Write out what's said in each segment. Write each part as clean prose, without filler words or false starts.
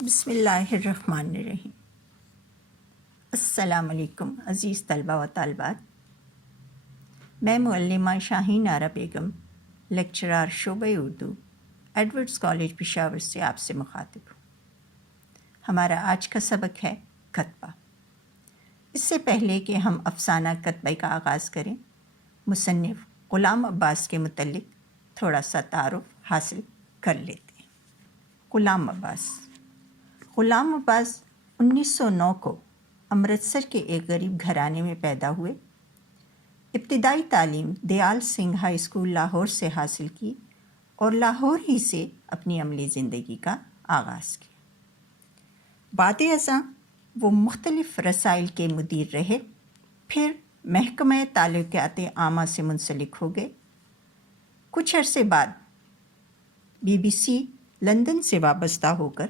بسم اللہ الرحمن الرحیم۔ السلام علیکم عزیز طلبہ و طالبات، میں معلمہ شاہین آرا بیگم، لیکچرار شعبہ اردو، ایڈورڈز کالج پشاور سے آپ سے مخاطب ہوں۔ ہمارا آج کا سبق ہے کتبہ۔ اس سے پہلے کہ ہم افسانہ کتبہ کا آغاز کریں، مصنف غلام عباس کے متعلق تھوڑا سا تعارف حاصل کر لیتے ہیں۔ غلام عباس 1909 کو امرتسر کے ایک غریب گھرانے میں پیدا ہوئے۔ ابتدائی تعلیم دیال سنگھ ہائی اسکول لاہور سے حاصل کی اور لاہور ہی سے اپنی عملی زندگی کا آغاز کیا۔ بعد ازاں وہ مختلف رسائل کے مدیر رہے، پھر محکمہ تعلقات عامہ سے منسلک ہو گئے۔ کچھ عرصے بعد BBC لندن سے وابستہ ہو کر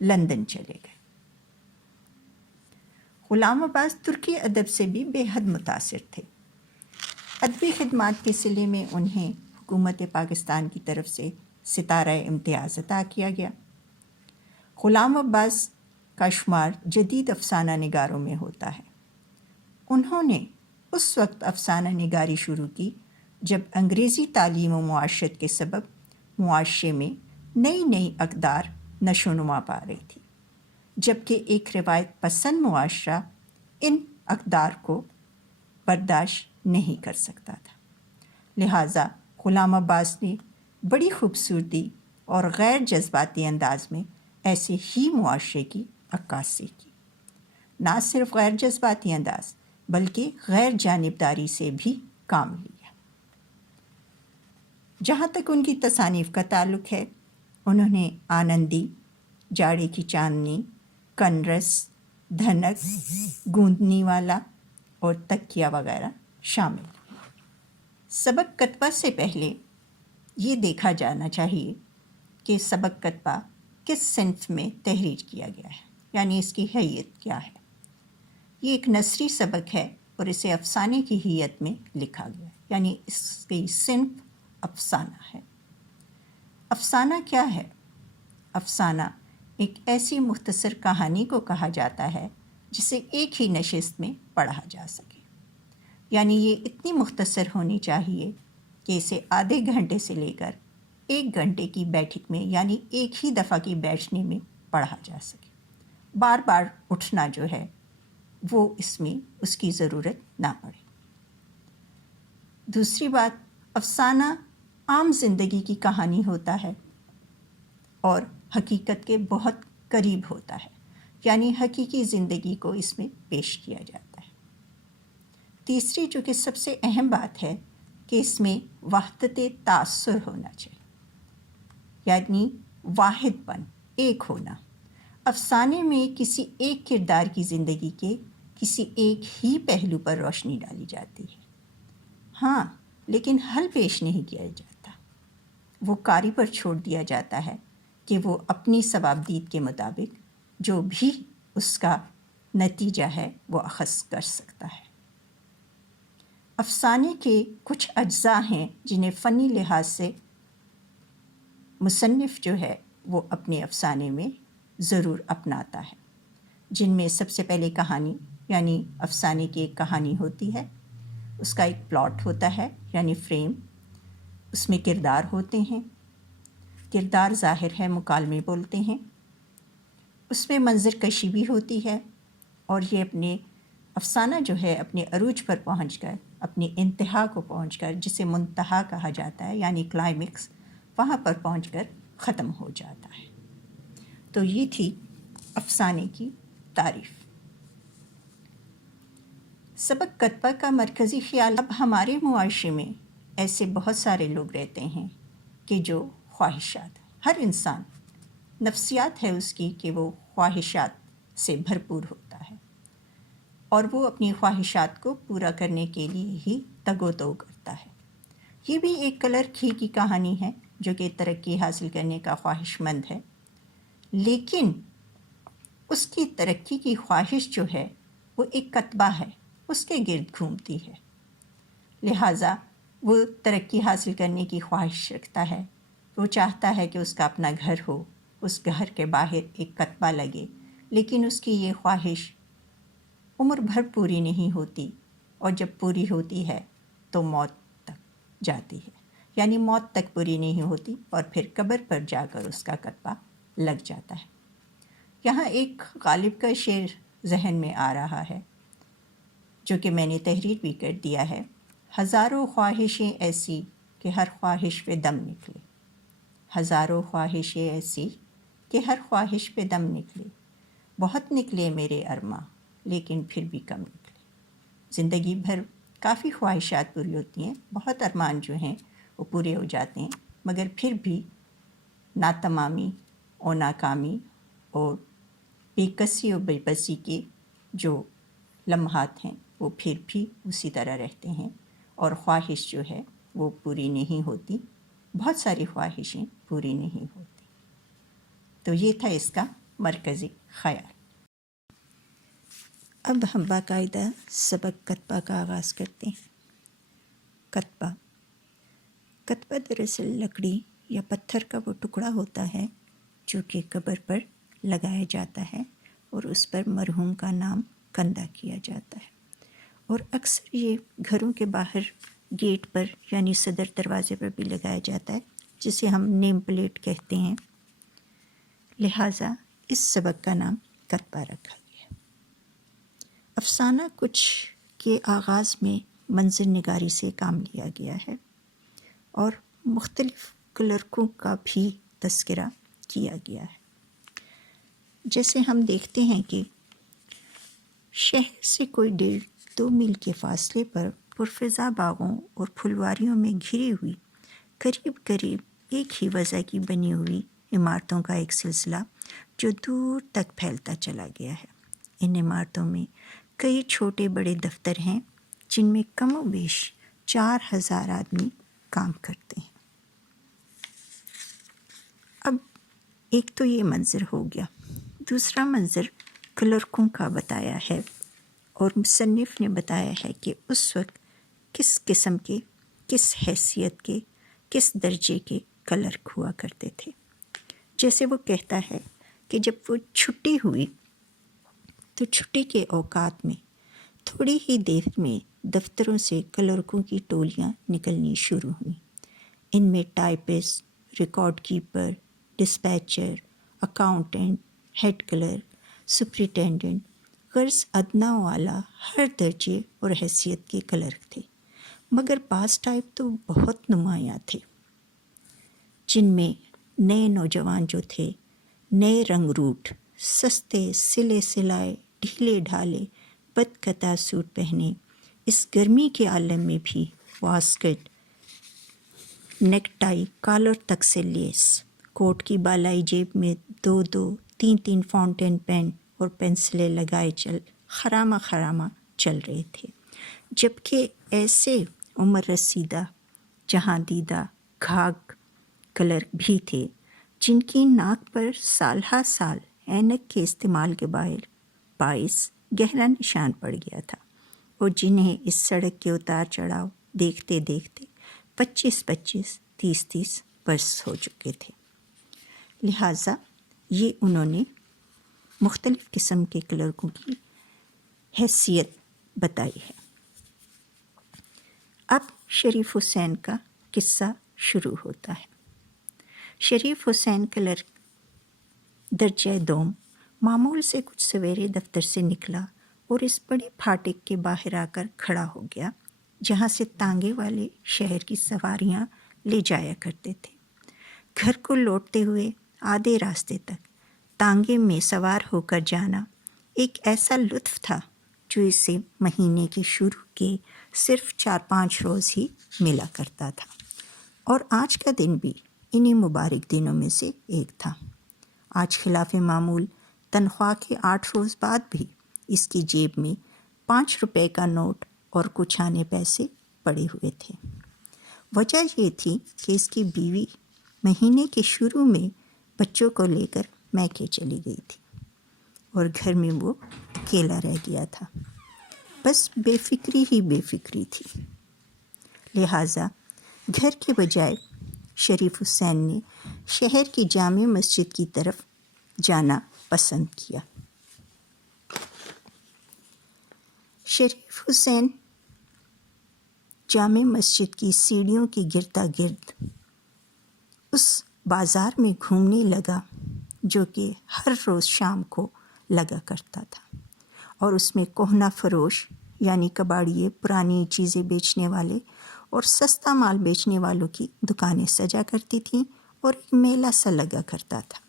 لندن چلے گئے۔ غلام عباس ترکی ادب سے بھی بے حد متاثر تھے۔ ادبی خدمات کے صلے میں انہیں حکومت پاکستان کی طرف سے ستارہ امتیاز عطا کیا گیا۔ غلام عباس کا شمار جدید افسانہ نگاروں میں ہوتا ہے۔ انہوں نے اس وقت افسانہ نگاری شروع کی جب انگریزی تعلیم و معاشرت کے سبب معاشرے میں نئی اقدار نشو و نما پا رہی تھی، جبکہ ایک روایت پسند معاشرہ ان اقدار کو برداشت نہیں کر سکتا تھا۔ لہٰذا غلام عباس نے بڑی خوبصورتی اور غیر جذباتی انداز میں ایسے ہی معاشرے کی عکاسی کی۔ نہ صرف غیر جذباتی انداز بلکہ غیر جانبداری سے بھی کام لیا۔ جہاں تک ان کی تصانیف کا تعلق ہے، انہوں نے آنندی، جاڑے کی چاندنی، کنرس، دھنک، گوندنی والا اور تکیہ وغیرہ شامل۔ سبق کتبہ سے پہلے یہ دیکھا جانا چاہیے کہ سبق کتبہ کس صنف میں تحریر کیا گیا ہے، یعنی اس کی حیت کیا ہے۔ یہ ایک نثری سبق ہے اور اسے افسانے کی حیت میں لکھا گیا ہے، یعنی اس کی صنف افسانہ ہے۔ افسانہ کیا ہے؟ افسانہ ایک ایسی مختصر کہانی کو کہا جاتا ہے جسے ایک ہی نشست میں پڑھا جا سکے، یعنی یہ اتنی مختصر ہونی چاہیے کہ اسے آدھے گھنٹے سے لے کر 1 گھنٹے کی بیٹھک میں، یعنی ایک ہی دفعہ کی بیٹھنے میں پڑھا جا سکے۔ بار بار اٹھنا جو ہے وہ اس میں اس کی ضرورت نہ پڑے۔ دوسری بات، افسانہ عام زندگی کی کہانی ہوتا ہے اور حقیقت کے بہت قریب ہوتا ہے، یعنی حقیقی زندگی کو اس میں پیش کیا جاتا ہے۔ تیسری جو کہ سب سے اہم بات ہے کہ اس میں وحدت تاثر ہونا چاہیے، یعنی واحد پن، ایک ہونا۔ افسانے میں کسی ایک کردار کی زندگی کے کسی ایک ہی پہلو پر روشنی ڈالی جاتی ہے، ہاں، لیکن حل پیش نہیں کیا جاتا۔ وہ قاری پر چھوڑ دیا جاتا ہے کہ وہ اپنی صوابدید کے مطابق جو بھی اس کا نتیجہ ہے وہ اخذ کر سکتا ہے۔ افسانے کے کچھ اجزاء ہیں جنہیں فنی لحاظ سے مصنف جو ہے وہ اپنے افسانے میں ضرور اپناتا ہے، جن میں سب سے پہلے کہانی، یعنی افسانے کی ایک کہانی ہوتی ہے، اس کا ایک پلاٹ ہوتا ہے یعنی فریم، اس میں کردار ہوتے ہیں، کردار ظاہر ہے مکالمے بولتے ہیں، اس میں منظر کشی بھی ہوتی ہے، اور یہ اپنے افسانہ جو ہے اپنے عروج پر پہنچ کر، اپنی انتہا کو پہنچ کر، جسے منتہا کہا جاتا ہے یعنی کلائمیکس، وہاں پر پہنچ کر ختم ہو جاتا ہے۔ تو یہ تھی افسانے کی تعریف۔ سبق کتبہ کا مرکزی خیال، اب ہمارے معاشرے میں ایسے بہت سارے لوگ رہتے ہیں کہ جو خواہشات، ہر انسان نفسیات ہے اس کی کہ وہ خواہشات سے بھرپور ہوتا ہے، اور وہ اپنی خواہشات کو پورا کرنے کے لیے ہی تگ و دو کرتا ہے۔ یہ بھی ایک کلرک ہی کی کہانی ہے جو کہ ترقی حاصل کرنے کا خواہش مند ہے، لیکن اس کی ترقی کی خواہش جو ہے وہ ایک کتبہ ہے، اس کے گرد گھومتی ہے۔ لہٰذا وہ ترقی حاصل کرنے کی خواہش رکھتا ہے، وہ چاہتا ہے کہ اس کا اپنا گھر ہو، اس گھر کے باہر ایک کتبہ لگے، لیکن اس کی یہ خواہش عمر بھر پوری نہیں ہوتی، اور جب پوری ہوتی ہے تو موت تک جاتی ہے، یعنی موت تک پوری نہیں ہوتی اور پھر قبر پر جا کر اس کا کتبہ لگ جاتا ہے۔ یہاں ایک غالب کا شعر ذہن میں آ رہا ہے جو کہ میں نے تحریر بھی کر دیا ہے: ہزاروں خواہشیں ایسی کہ ہر خواہش پہ دم نکلے، ہزاروں خواہشیں ایسی کہ ہر خواہش پہ دم نکلے، بہت نکلے میرے ارماں لیکن پھر بھی کم نکلے۔ زندگی بھر کافی خواہشات پوری ہوتی ہیں، بہت ارمان جو ہیں وہ پورے ہو جاتے ہیں، مگر پھر بھی ناتمامی اور ناکامی اور بے کسی اور بے بسی کے جو لمحات ہیں وہ پھر بھی اسی طرح رہتے ہیں، اور خواہش جو ہے وہ پوری نہیں ہوتی، بہت ساری خواہشیں پوری نہیں ہوتی۔ تو یہ تھا اس کا مرکزی خیال۔ اب ہم باقاعدہ سبق کتبہ کا آغاز کرتے ہیں۔ کتبہ دراصل لکڑی یا پتھر کا وہ ٹکڑا ہوتا ہے جو کہ قبر پر لگایا جاتا ہے اور اس پر مرحوم کا نام کندہ کیا جاتا ہے، اور اکثر یہ گھروں کے باہر گیٹ پر یعنی صدر دروازے پر بھی لگایا جاتا ہے، جسے ہم نیم پلیٹ کہتے ہیں، لہٰذا اس سبق کا نام کتبہ رکھا گیا۔ افسانہ کچھ کے آغاز میں منظر نگاری سے کام لیا گیا ہے اور مختلف کلرکوں کا بھی تذکرہ کیا گیا ہے۔ جیسے ہم دیکھتے ہیں کہ شہر سے کوئی 1.5-2 میل کے فاصلے پر پرفضا باغوں اور پھلواریوں میں گھری ہوئی قریب ایک ہی وضع کی بنی ہوئی عمارتوں کا ایک سلسلہ جو دور تک پھیلتا چلا گیا ہے۔ ان عمارتوں میں کئی چھوٹے بڑے دفتر ہیں جن میں کم و بیش 4000 آدمی کام کرتے ہیں۔ اب ایک تو یہ منظر ہو گیا، دوسرا منظر کلرکوں کا بتایا ہے، اور مصنف نے بتایا ہے کہ اس وقت کس قسم کے، کس حیثیت کے، کس درجے کے کلرک ہوا کرتے تھے۔ جیسے وہ کہتا ہے کہ جب وہ چھٹی ہوئی تو چھٹی کے اوقات میں تھوڑی ہی دیر میں دفتروں سے کلرکوں کی ٹولیاں نکلنی شروع ہوئیں۔ ان میں typist, record keeper, dispatcher, accountant, head clerk, superintendent, غرض ادنیٰ و اعلیٰ ہر درجے اور حیثیت کے کلرک تھے، مگر بعض ٹائپ تو بہت نمایاں تھے، جن میں نئے نوجوان جو تھے، نئے رنگ روٹ، سستے سلے سلائے ڈھیلے ڈھالے بدقطع سوٹ پہنے، اس گرمی کے عالم میں بھی واسکٹ، نیک ٹائی کالر تک سے لیس، کوٹ کی بالائی جیب میں 2-2 3-3 فاؤنٹین پین اور پنسلیں لگائے خرامہ چل رہے تھے، جبکہ ایسے عمر رسیدہ جہاں دیدہ گھاگ کلرک بھی تھے جن کی ناک پر سال ہا سال اینک کے استعمال کے باعث گہرا نشان پڑ گیا تھا، اور جنہیں اس سڑک کے اتار چڑھاؤ دیکھتے دیکھتے 25-25 30-30 برس ہو چکے تھے۔ لہٰذا یہ انہوں نے مختلف قسم کے کلرکوں کی حیثیت بتائی ہے۔ اب شریف حسین کا قصہ شروع ہوتا ہے۔ شریف حسین کلرک درجہ دوم معمول سے کچھ سویرے دفتر سے نکلا اور اس بڑے پھاٹک کے باہر آ کر کھڑا ہو گیا جہاں سے تانگے والے شہر کی سواریاں لے جایا کرتے تھے۔ گھر کو لوٹتے ہوئے آدھے راستے تک تانگے میں سوار ہو کر جانا ایک ایسا لطف تھا جو اسے مہینے کے شروع کے صرف 4-5 روز ہی ملا کرتا تھا، اور آج کا دن بھی انہی مبارک دنوں میں سے ایک تھا۔ آج خلاف معمول تنخواہ کے 8 روز بعد بھی اس کی جیب میں 5 روپے کا نوٹ اور کچھ آنے پیسے پڑے ہوئے تھے۔ وجہ یہ تھی کہ اس کی بیوی مہینے کے شروع میں بچوں کو لے کر میکے چلی گئی تھی اور گھر میں وہ اکیلا رہ گیا تھا، بس بے فکری ہی بے فکری تھی۔ لہٰذا گھر کے بجائے شریف حسین نے شہر کی جامع مسجد کی طرف جانا پسند کیا۔ شریف حسین جامع مسجد کی سیڑھیوں کی گرتا گرد اس بازار میں گھومنے لگا جو کہ ہر روز شام کو لگا کرتا تھا، اور اس میں کہنہ فروش یعنی کباڑیے، پرانی چیزیں بیچنے والے اور سستا مال بیچنے والوں کی دکانیں سجا کرتی تھیں، اور ایک میلہ سا لگا کرتا تھا۔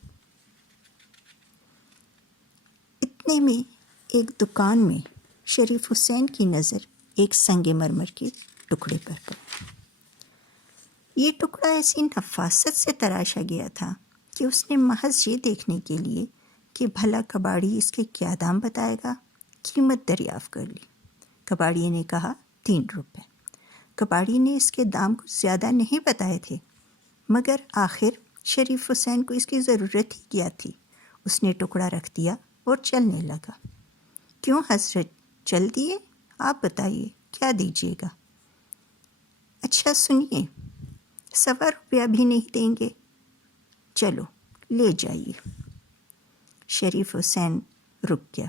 اتنے میں ایک دکان میں شریف حسین کی نظر ایک سنگ مرمر کے ٹکڑے پر پڑی۔ یہ ٹکڑا ایسی نفاست سے تراشا گیا تھا کہ اس نے محض یہ دیکھنے کے لیے کہ بھلا کباڑی اس کے کیا دام بتائے گا، قیمت دریافت کر لی۔ کباڑی نے کہا 3 روپے۔ کباڑی نے اس کے دام کچھ زیادہ نہیں بتائے تھے، مگر آخر شریف حسین کو اس کی ضرورت ہی کیا تھی۔ اس نے ٹکڑا رکھ دیا اور چلنے لگا۔ کیوں حضرت، چل دیے؟ آپ بتائیے کیا دیجیے گا؟ اچھا سنیے، 1.25 روپیہ بھی نہیں دیں گے؟ چلو لے جائیے۔ شریف حسین رک گیا۔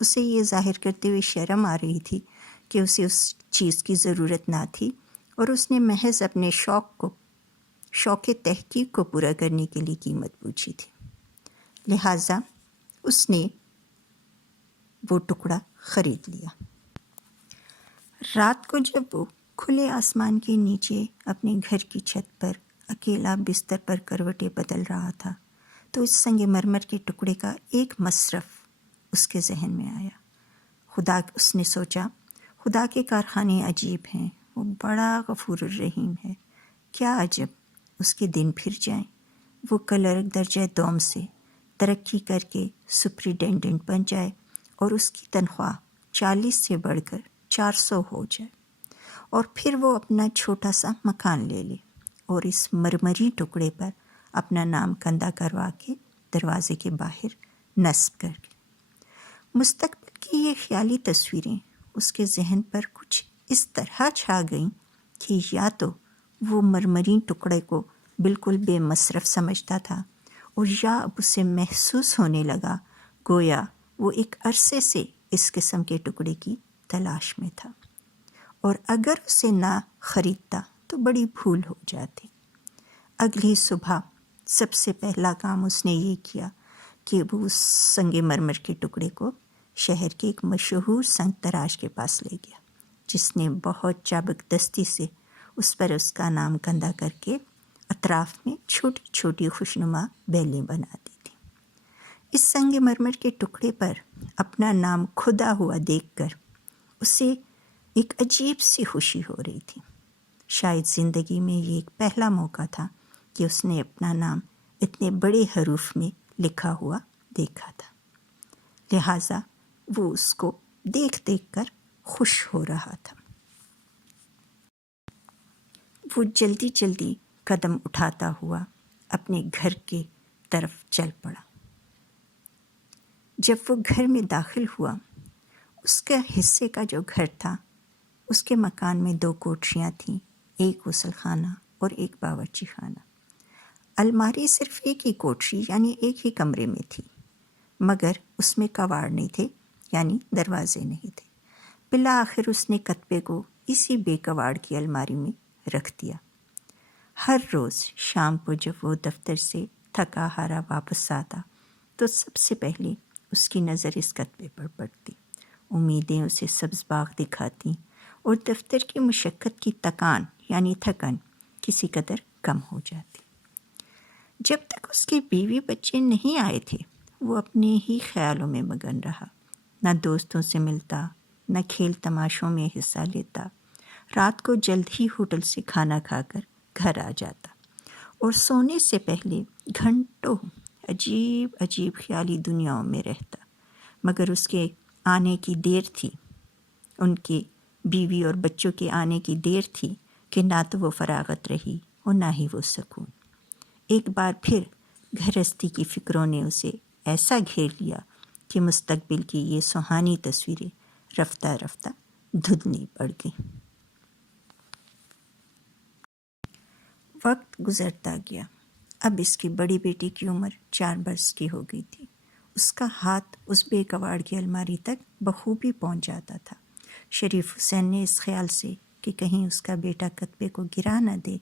اسے یہ ظاہر کرتے ہوئے شرم آ رہی تھی کہ اسے اس چیز کی ضرورت نہ تھی، اور اس نے محض اپنے شوق تحقیق کو پورا کرنے کے لیے قیمت پوچھی تھی۔ لہٰذا اس نے وہ ٹکڑا خرید لیا۔ رات کو جب وہ کھلے آسمان کے نیچے اپنے گھر کی چھت پر اکیلا بستر پر کروٹیں بدل رہا تھا تو اس سنگ مرمر کے ٹکڑے کا ایک مصرف اس کے ذہن میں آیا۔ اس نے سوچا، خدا کے کارخانے عجیب ہیں، وہ بڑا غفور الرحیم ہے۔ کیا عجب اس کے دن پھر جائیں، وہ کلرک درجہ دوم سے ترقی کر کے سپریڈنڈنٹ بن جائے، اور اس کی تنخواہ 40 سے بڑھ کر 400 ہو جائے، اور پھر وہ اپنا چھوٹا سا مکان لے لے اور اس مرمری ٹکڑے پر اپنا نام کندہ کروا کے دروازے کے باہر نصب کر کے۔ مستقبل کی یہ خیالی تصویریں اس کے ذہن پر کچھ اس طرح چھا گئیں کہ یا تو وہ مرمری ٹکڑے کو بالکل بے مصرف سمجھتا تھا، اور یا اب اسے محسوس ہونے لگا گویا وہ ایک عرصے سے اس قسم کے ٹکڑے کی تلاش میں تھا، اور اگر اسے نہ خریدتا تو بڑی بھول ہو جاتی۔ اگلی صبح سب سے پہلا کام اس نے یہ کیا کہ وہ اس سنگ مرمر کے ٹکڑے کو شہر کے ایک مشہور سنگ تراش کے پاس لے گیا، جس نے بہت چابک دستی سے اس پر اس کا نام کندہ کر کے اطراف میں چھوٹی چھوٹی خوشنما بیلیں بنا دی تھی۔ اس سنگ مرمر کے ٹکڑے پر اپنا نام کھدا ہوا دیکھ کر اسے ایک عجیب سی خوشی ہو رہی تھی۔ شاید زندگی میں یہ ایک پہلا موقع تھا کہ اس نے اپنا نام اتنے بڑے حروف میں لکھا ہوا دیکھا تھا، لہٰذا وہ اس کو دیکھ دیکھ کر خوش ہو رہا تھا۔ وہ جلدی جلدی قدم اٹھاتا ہوا اپنے گھر کے طرف چل پڑا۔ جب وہ گھر میں داخل ہوا، اس کے حصے کا جو گھر تھا اس کے مکان میں 2 کوٹھریاں تھیں، ایک غسل خانہ اور ایک باورچی خانہ۔ الماری صرف ایک ہی کوٹھری یعنی ایک ہی کمرے میں تھی، مگر اس میں کواڑ نہیں تھے یعنی دروازے نہیں تھے۔ بالآخر اس نے کتبے کو اسی بے کواڑ کی الماری میں رکھ دیا۔ ہر روز شام کو جب وہ دفتر سے تھکا ہارا واپس آتا تو سب سے پہلے اس کی نظر اس کتبے پر پڑتی، امیدیں اسے سبز باغ دکھاتی، اور دفتر کی مشقت کی تکان یعنی تھکن کسی قدر کم ہو جاتی۔ جب تک اس کے بیوی بچے نہیں آئے تھے وہ اپنے ہی خیالوں میں مگن رہا، نہ دوستوں سے ملتا، نہ کھیل تماشوں میں حصہ لیتا۔ رات کو جلد ہی ہوٹل سے کھانا کھا کر گھر آ جاتا، اور سونے سے پہلے گھنٹوں عجیب عجیب خیالی دنیاؤں میں رہتا، مگر اس کے آنے کی دیر تھی، ان کے بیوی اور بچوں کے آنے کی دیر تھی کہ نہ تو وہ فراغت رہی اور نہ ہی وہ سکون۔ ایک بار پھر گھرستی کی فکروں نے اسے ایسا گھیر لیا کہ مستقبل کی یہ سہانی تصویریں رفتہ رفتہ دھندلی پڑ گئیں۔ وقت گزرتا گیا۔ اب اس کی بڑی بیٹی کی عمر 4 برس کی ہو گئی تھی۔ اس کا ہاتھ اس بے کواڑ کی الماری تک بخوبی پہنچ جاتا تھا۔ شریف حسین نے اس خیال سے کہ کہیں اس کا بیٹا کتبے کو گرا نہ دے،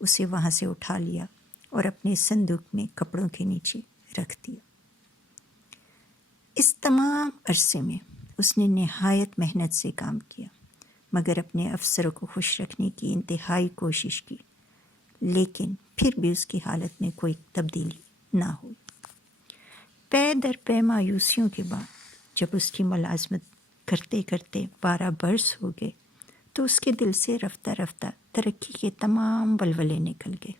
اسے وہاں سے اٹھا لیا اور اپنے صندوق میں کپڑوں کے نیچے رکھ دیا۔ اس تمام عرصے میں اس نے نہایت محنت سے کام کیا، مگر اپنے افسروں کو خوش رکھنے کی انتہائی کوشش کی، لیکن پھر بھی اس کی حالت میں کوئی تبدیلی نہ ہوئی۔ پے در پے مایوسیوں کے بعد جب اس کی ملازمت کرتے کرتے 12 برس ہو گئے تو اس کے دل سے رفتہ رفتہ ترقی کے تمام ولولے نکل گئے۔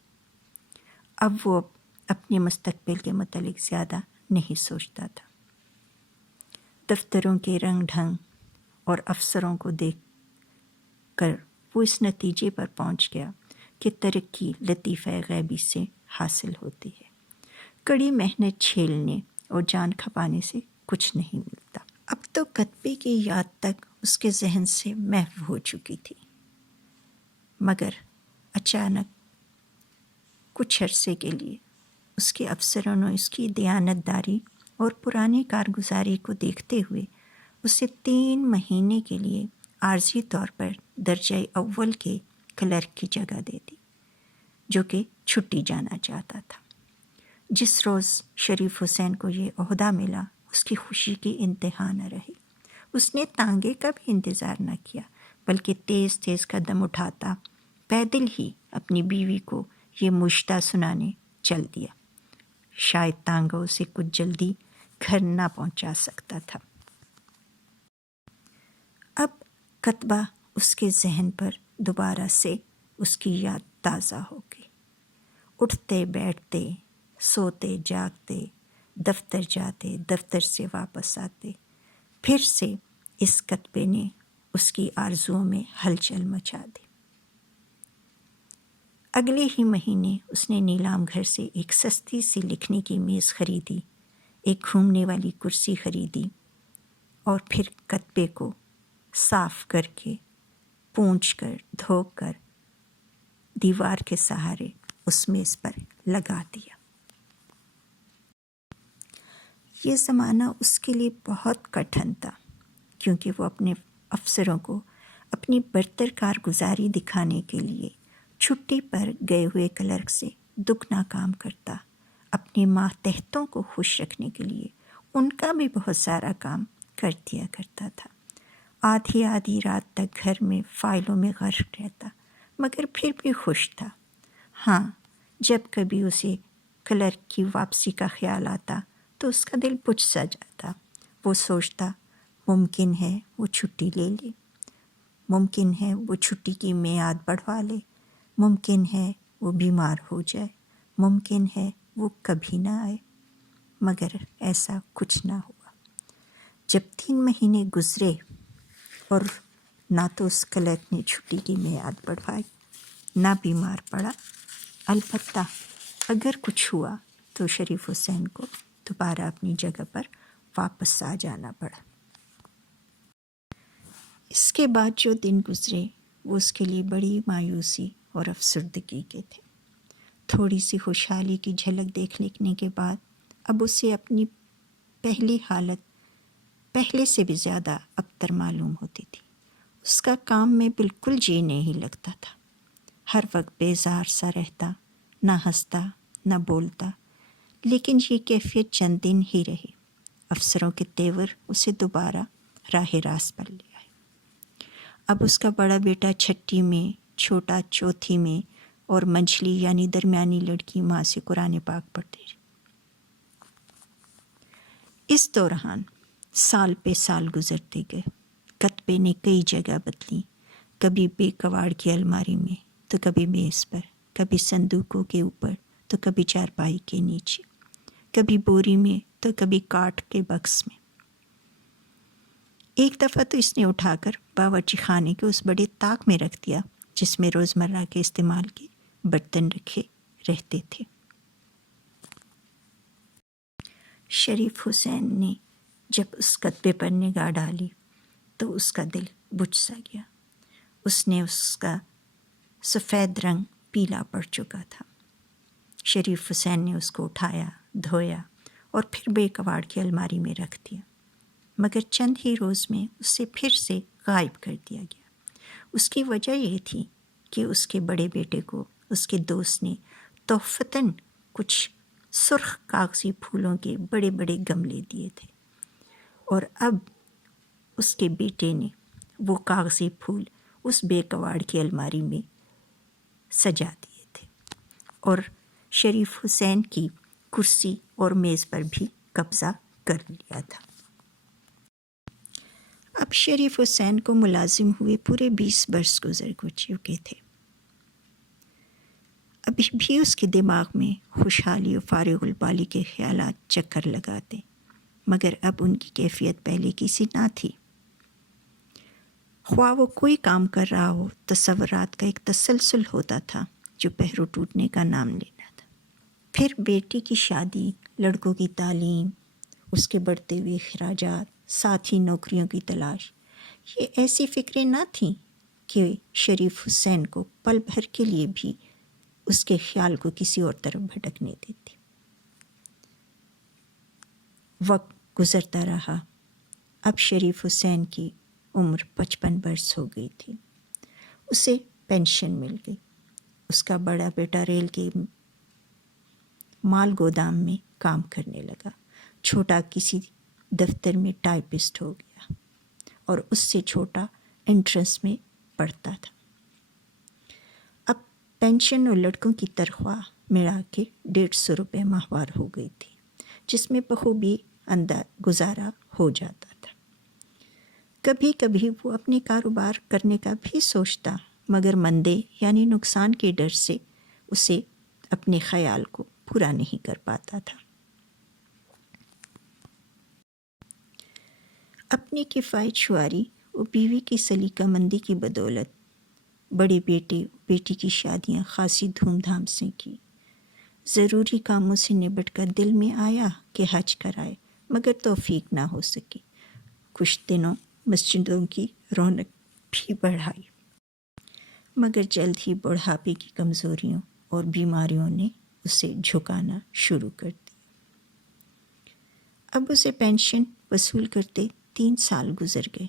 اب وہ اپنے مستقبل کے متعلق زیادہ نہیں سوچتا تھا۔ دفتروں کے رنگ ڈھنگ اور افسروں کو دیکھ کر وہ اس نتیجے پر پہنچ گیا کہ ترقی لطیفہ غیبی سے حاصل ہوتی ہے۔ کڑی محنت جھیلنے اور جان کھپانے سے کچھ نہیں ملتا۔ اب تو کتبے کی یاد تک اس کے ذہن سے محو ہو چکی تھی، مگر اچانک کچھ عرصے کے لیے اس کے افسروں نے اس کی دیانت داری اور پرانی کارگزاری کو دیکھتے ہوئے اسے 3 مہینے کے لیے عارضی طور پر درجہ اول کے کلرک کی جگہ دے دی، جو کہ چھٹی جانا چاہتا تھا۔ جس روز شریف حسین کو یہ عہدہ ملا اس کی خوشی کی انتہا نہ رہی۔ اس نے تانگے کا بھی انتظار نہ کیا، بلکہ تیز تیز قدم اٹھاتا پیدل ہی اپنی بیوی کو یہ مشتہ سنانے چل دیا۔ شاید تانگا اسے کچھ جلدی گھر نہ پہنچا سکتا تھا۔ اب کتبہ اس کے ذہن پر دوبارہ سے اس کی یاد تازہ ہو گئی۔ اٹھتے بیٹھتے، سوتے جاگتے، دفتر جاتے، دفتر سے واپس آتے، پھر سے اس کتبے نے اس کی آرزوؤں میں ہلچل مچا دی۔ اگلے ہی مہینے اس نے نیلام گھر سے ایک سستی سی لکھنے کی میز خریدی، ایک گھومنے والی کرسی خریدی اور پھر کتبے کو صاف کر کے، پونچھ کر، دھو کر دیوار کے سہارے اس میز پر لگا دیا۔ یہ زمانہ اس کے لیے بہت کٹھن تھا، کیونکہ وہ اپنے افسروں کو اپنی برتر کارگزاری دکھانے کے لیے چھٹی پر گئے ہوئے کلرک سے دگنا کام کرتا، اپنے ماتحتوں کو خوش رکھنے کے لیے ان کا بھی بہت سارا کام کر دیا کرتا تھا۔ آدھی آدھی رات تک گھر میں فائلوں میں غرق رہتا، مگر پھر بھی خوش تھا۔ ہاں، جب کبھی اسے کلرک کی واپسی کا خیال آتا تو اس کا دل بجھ سا جاتا۔ وہ سوچتا ممکن ہے وہ چھٹی لے لے، ممکن ہے وہ چھٹی کی میعاد بڑھوا لے، ممکن ہے وہ بیمار ہو جائے، ممکن ہے وہ کبھی نہ آئے، مگر ایسا کچھ نہ ہوا۔ جب 3 مہینے گزرے اور نہ تو اس کلرک نے چھٹی کی میعاد بڑھوائی، نہ بیمار پڑا، البتہ اگر کچھ ہوا تو شریف حسین کو دوبارہ اپنی جگہ پر واپس آ جانا پڑا۔ اس کے بعد جو دن گزرے وہ اس کے لیے بڑی مایوسی اور افسردگی کے تھے۔ تھوڑی سی خوشحالی کی جھلک دیکھ لینے کے بعد اب اسے اپنی پہلی حالت پہلے سے بھی زیادہ ابتر معلوم ہوتی تھی۔ اس کا کام میں بالکل جی نہیں لگتا تھا، ہر وقت بیزار سا رہتا، نہ ہنستا نہ بولتا۔ لیکن یہ کیفیت چند دن ہی رہی۔ افسروں کے تیور اسے دوبارہ راہ راست پر لے آئے۔ اب اس کا بڑا بیٹا 6ٹھی میں، چھوٹا 4تھی میں اور منجلی یعنی درمیانی لڑکی ماں سے قرآن پاک پڑھتی رہی۔ اس دوران سال پہ سال گزرتے گئے۔ کتبے نے کئی جگہ بدلی، کبھی بے کواڑ کی الماری میں تو کبھی میز پر، کبھی صندوقوں کے اوپر تو کبھی چارپائی کے نیچے، کبھی بوری میں تو کبھی کاٹ کے بکس میں۔ ایک دفعہ تو اس نے اٹھا کر باورچی خانے کے اس بڑے طاق میں رکھ دیا جس میں روزمرہ کے استعمال کے برتن رکھے رہتے تھے۔ شریف حسین نے جب اس کتبے پر نگاہ ڈالی تو اس کا دل بجھ سا گیا۔ اس نے اس کا سفید رنگ پیلا پڑ چکا تھا۔ شریف حسین نے اس کو اٹھایا، دھویا اور پھر بے کواڑ کی الماری میں رکھ دیا، مگر چند ہی روز میں اسے پھر سے غائب کر دیا گیا۔ اس کی وجہ یہ تھی کہ اس کے بڑے بیٹے کو اس کے دوست نے تحفتاً کچھ سرخ کاغذی پھولوں کے بڑے بڑے گملے دیے تھے، اور اب اس کے بیٹے نے وہ کاغذی پھول اس بے کواڑ کی الماری میں سجا دیے تھے اور شریف حسین کی کرسی اور میز پر بھی قبضہ کر لیا تھا۔ اب شریف حسین کو ملازم ہوئے پورے 20 برس گزر چکے تھے۔ ابھی بھی اس کے دماغ میں خوشحالی و فارغ البالی کے خیالات چکر لگاتے، مگر اب ان کی کیفیت پہلے کی سی نہ تھی۔ خواہ وہ کوئی کام کر رہا ہو، تصورات کا ایک تسلسل ہوتا تھا جو پہرو ٹوٹنے کا نام لینا تھا۔ پھر بیٹی کی شادی، لڑکوں کی تعلیم، اس کے بڑھتے ہوئے اخراجات، ساتھ ہی نوکریوں کی تلاش، یہ ایسی فکریں نہ تھیں کہ شریف حسین کو پل بھر کے لیے بھی اس کے خیال کو کسی اور طرف بھٹکنے دیتی۔ وقت گزرتا رہا۔ اب شریف حسین کی عمر 55 برس ہو گئی تھی۔ اسے پینشن مل گئی۔ اس کا بڑا بیٹا ریل کے مال گودام میں کام کرنے لگا، چھوٹا کسی دفتر میں ٹائپسٹ ہو گیا، اور اس سے چھوٹا انٹرنس میں پڑھتا تھا۔ اب پینشن اور لڑکوں کی تنخواہ ملا کے 150 روپے ماہوار ہو گئی تھی، جس میں بخوبی گزارا ہو جاتا تھا۔ کبھی کبھی وہ اپنے کاروبار کرنے کا بھی سوچتا، مگر مندے یعنی نقصان کے ڈر سے اسے اپنے خیال کو پورا نہیں کر پاتا تھا۔ اپنی کفایت شعاری اور بیوی کی سلیقہ مندی کی بدولت بڑے بیٹی کی شادیاں خاصی دھوم دھام سے کی۔ ضروری کاموں سے نبٹ کر دل میں آیا کہ حج کرائے، مگر توفیق نہ ہو سکی۔ کچھ دنوں مسجدوں کی رونق بھی بڑھائی، مگر جلد ہی بڑھاپے کی کمزوریوں اور بیماریوں نے اسے جھکانا شروع کر دیا۔ اب اسے پینشن وصول کرتے 3 سال گزر گئے۔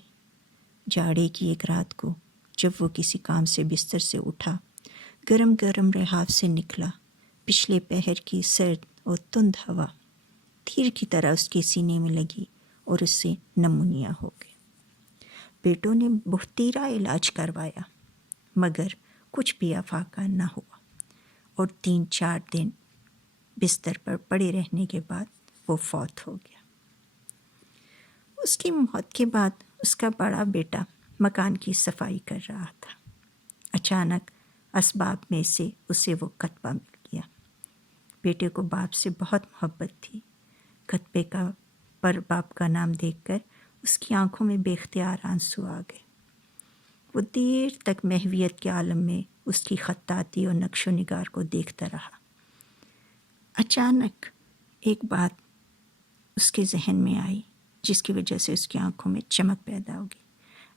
جاڑے کی ایک رات کو جب وہ کسی کام سے بستر سے اٹھا، گرم گرم رہاب سے نکلا پچھلے پہر کی سرد اور تند ہوا تیر کی طرح اس کے سینے میں لگی اور اس سے نمونیا ہو گیا۔ بیٹوں نے بہتیرا علاج کروایا، مگر کچھ بھی افاقہ نہ ہوا، اور 3-4 دن بستر پر پڑے رہنے کے بعد وہ فوت ہو گیا۔ اس کی موت کے بعد اس کا بڑا بیٹا مکان کی صفائی کر رہا تھا۔ اچانک اسباب میں سے اسے وہ کتبہ مل گیا۔ بیٹے کو باپ سے بہت محبت تھی۔ کتبے پر باپ کا نام دیکھ کر اس کی آنکھوں میں بے اختیار آنسو آ گئے۔ وہ دیر تک محویت کے عالم میں اس کی خطاطی اور نقش و نگار کو دیکھتا رہا۔ اچانک ایک بات اس کے ذہن میں آئی جس کی وجہ سے اس کی آنکھوں میں چمک پیدا ہو گئی۔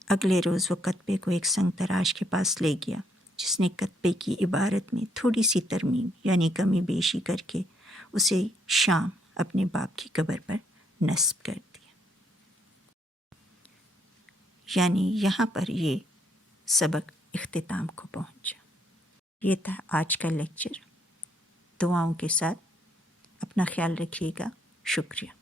اگلے روز وہ کتبے کو ایک سنگ تراش کے پاس لے گیا، جس نے کتبے کی عبارت میں تھوڑی سی ترمیم یعنی کمی بیشی کر کے اسے شام اپنے باپ کی قبر پر نصب کر دیا۔ یعنی یہاں پر یہ سبق اختتام کو پہنچا۔ یہ تھا آج کا لیکچر۔ دعاؤں کے ساتھ اپنا خیال رکھیے گا۔ شکریہ۔